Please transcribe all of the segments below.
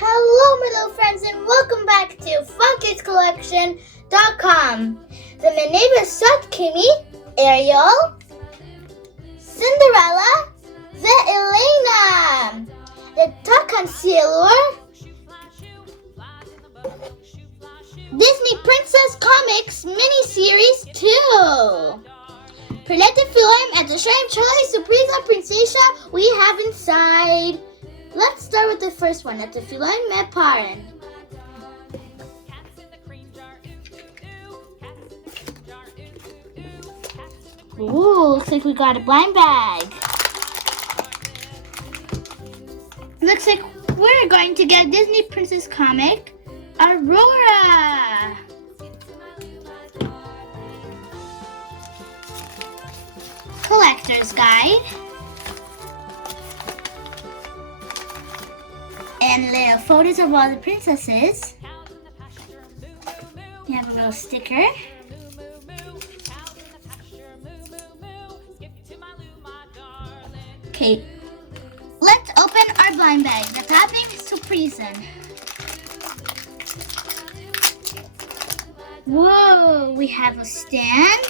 Hello my little friends and welcome back to funkidscollection.com. The Meneva Sot Kimi, Ariel, Cinderella, the Elena, the Concealer, Disney Princess Comics miniseries 2. Prelete film at the Shrine Charlie Surprize Princeshat we have inside. Let's start with the first one at the MOS HARRONI. Ooh, looks like we got a blind bag. Looks like we're going to get a Disney Princess comic, Aurora. Collector's guide. And little photos of all the princesses. You have a little sticker. Okay, let's open our blind bag. The hapim surprize. Whoa, we have a stand.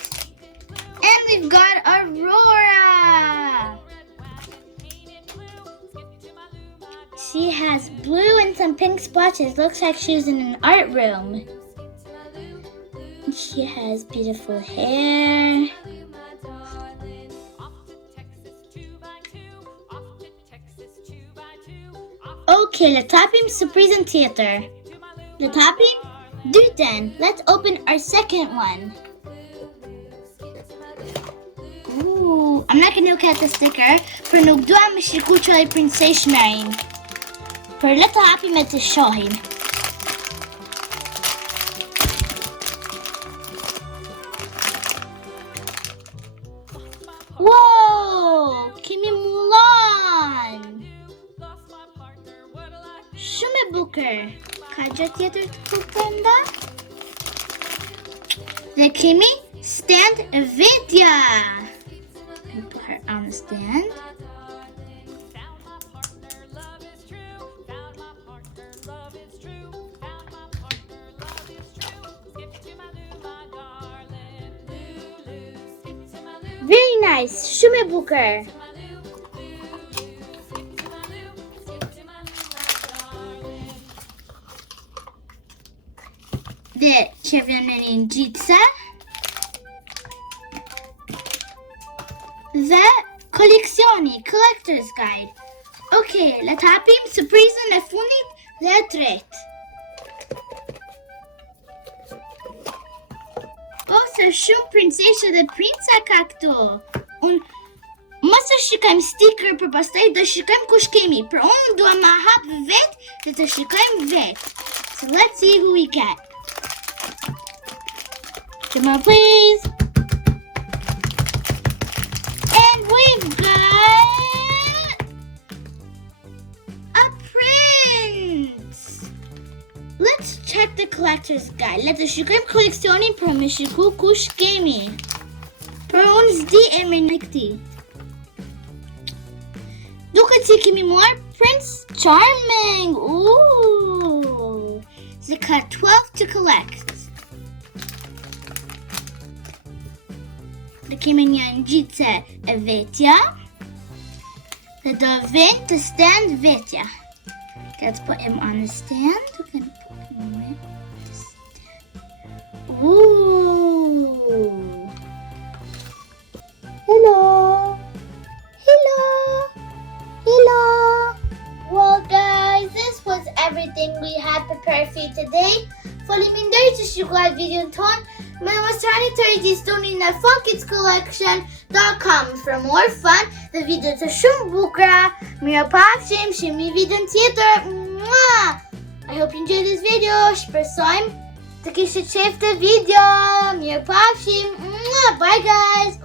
And we've got Aurora. She has blue and some pink splotches. Looks like she was in an art room. She has beautiful hair. Okay, let's hapim surprise in theater. Let's hapim do then. Let's open our second one. Ooh, I'm not gonna look at the sticker. For nugdua mishikucha princeshat. For let's hapim at the shohim. Whoa, Kimi Mulan. Shume Booker. Kaja theater kupenda. The Kimi stand Vidya. Put her on the stand. Very nice, Shume Booker. The Chevrolet Gjitha. The collector's guide. Okay, let's hapim surprise and funit the tret. Also, princeshat the princeshat. Und masa shikaim sticker per pastai da shikaim kushkemi. Per on do mahab vet that shikaim vet. So let's see who we get. Come on, please. And we've got a prince. Let's check the collector's guide. Let the shikaim collectioni per mishiku kushkemi. Per ons di emenekti. Look at Kimi more Prince Charming. Ooh. They got 12 to collect. The Kiminyan Jitsa Vetya. The Dovin to stand Vetya. Let's put him on the stand. We're gonna put him on the stand. Ooh. Hello. Hello. Hello. Well guys, this was everything we had prepared for you today. Follow me there to share video ton. MOS HARRONI na funkidscollection.com for more fun. The video to shumbukra, mira pavshim, shimi video theater. I hope you enjoyed this video. Shpersoim, taki shechef the video. Mira pavshim. Bye guys.